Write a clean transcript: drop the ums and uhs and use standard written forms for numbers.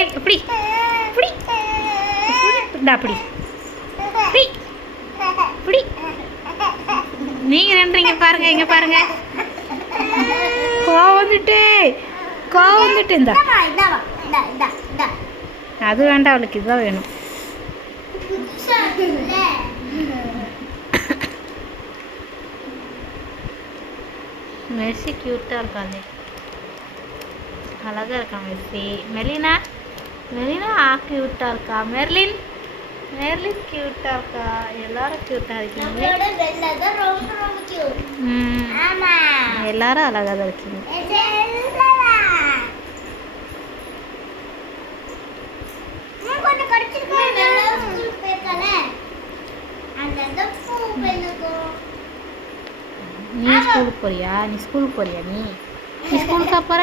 Smile. இப்படி இப்படி இந்தா அப்படி இப்படி இப்படி. நீங்கள் நின்றீங்க பாருங்க, இங்கே பாருங்க. கோவம் வந்துட்டு இந்தா. அது வேண்டாம், அவளுக்கு இதுதான் வேணும். மெர்சி க்யூட்டாக இருக்காளே, அழகாக இருக்கா மெர்சி. மெலினா க்யூட்டாக இருக்கா. மெர்லின் க்யூட்டாக இருக்கா. எல்லாரும் க்யூட்டாக இருக்கீங்க. எல்லாரும் அழகாக தான் இருக்கீங்க. நீ ஸ்கூலுக்கு போறியா? நீ ஸ்கூலுக்கா போற?